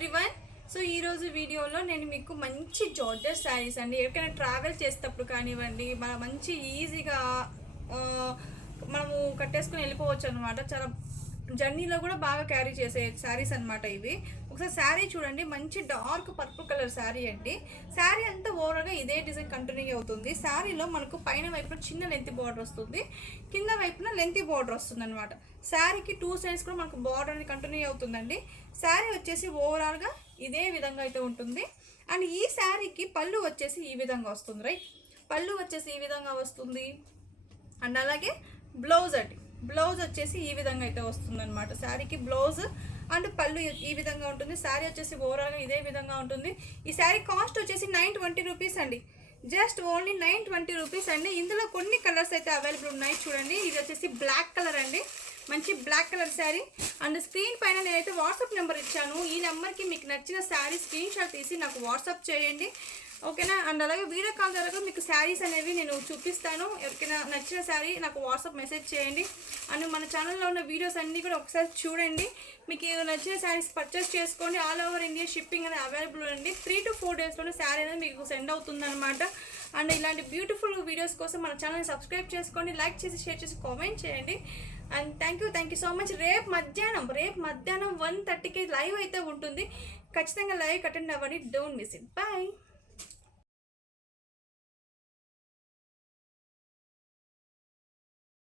Everyone. So ఈరోజు వీడియోలో నేను మీకు మంచి జార్జెట్ శారీస్ అండి, ఎక్కడికైనా ట్రావెల్ చేసేటప్పుడు కానివ్వండి, మన మంచి ఈజీగా మనము కట్టేసుకుని వెళ్ళిపోవచ్చు అనమాట. చాలా జర్నీలో కూడా బాగా క్యారీ చేసే శారీస్ అనమాట ఇవి. ఒకసారి శారీ చూడండి, మంచి డార్క్ పర్పుల్ కలర్ శారీ అండి. శారీ అంతా ఓవరాల్గా ఇదే డిజైన్ కంటిన్యూ అవుతుంది. శారీలో మనకు పైన వైపున చిన్న లెంత్ బార్డర్ వస్తుంది, కింద వైపున లెంత్ బార్డర్ వస్తుంది అనమాట. శారీకి 2 సైడ్స్ కూడా మనకు బార్డర్ అనేది కంటిన్యూ అవుతుందండి. శారీ వచ్చేసి ఓవరాల్గా ఇదే విధంగా అయితే ఉంటుంది. అండ్ ఈ శారీకి పళ్ళు వచ్చేసి ఈ విధంగా వస్తుంది, రైట్? పళ్ళు వచ్చేసి ఈ విధంగా వస్తుంది. అండ్ అలాగే బ్లౌజ్ అండి, బ్లౌజ్ వచ్చేసి ఈ విధంగా అయితే వస్తుంది అనమాట. శారీకి బ్లౌజ్ అండ్ పళ్ళు ఈ విధంగా ఉంటుంది. శారీ వచ్చేసి ఓవరాల్గా ఇదే విధంగా ఉంటుంది. ఈ శారీ కాస్ట్ వచ్చేసి 920 రూపీస్ అండి, జస్ట్ ఓన్లీ 920 రూపీస్ అండి. ఇందులో కొన్ని కలర్స్ అయితే అవైలబుల్ ఉన్నాయి చూడండి. ఇది వచ్చేసి బ్లాక్ కలర్ అండి, మంచి black colour sari. And screen పైన నేనైతే వాట్సాప్ నెంబర్ ఇచ్చాను. ఈ నెంబర్కి మీకు నచ్చిన శారీ స్క్రీన్ షాట్ తీసి నాకు వాట్సాప్ చేయండి, ఓకేనా? అండ్ అలాగే వీడియో కాల్ ద్వారా మీకు శారీస్ అనేవి నేను చూపిస్తాను. ఎవరికైనా నచ్చిన శారీ నాకు వాట్సాప్ మెసేజ్ చేయండి. అండ్ మన ఛానల్లో ఉన్న వీడియోస్ అన్నీ కూడా ఒకసారి చూడండి. మీకు నచ్చిన శారీస్ పర్చేస్ చేసుకోండి. ఆల్ ఓవర్ ఇండియా షిప్పింగ్ అనేది అవైలబుల్ అండి. 3 to 4 డేస్లోనే శారీ అనేది మీకు సెండ్ అవుతుంది అనమాట. అండ్ ఇలాంటి బ్యూటిఫుల్ వీడియోస్ కోసం మన ఛానల్ని సబ్స్క్రైబ్ చేసుకోండి, లైక్ చేసి షేర్ చేసి కామెంట్ చేయండి. And thank you so much. రేపు మధ్యాహ్నం 1:30కి లైవ్ అయితే ఉంటుంది. ఖచ్చితంగా లైవ్ అటెండ్ అవ్వండి, డోంట్ మిస్ ఇట్. బాయ్.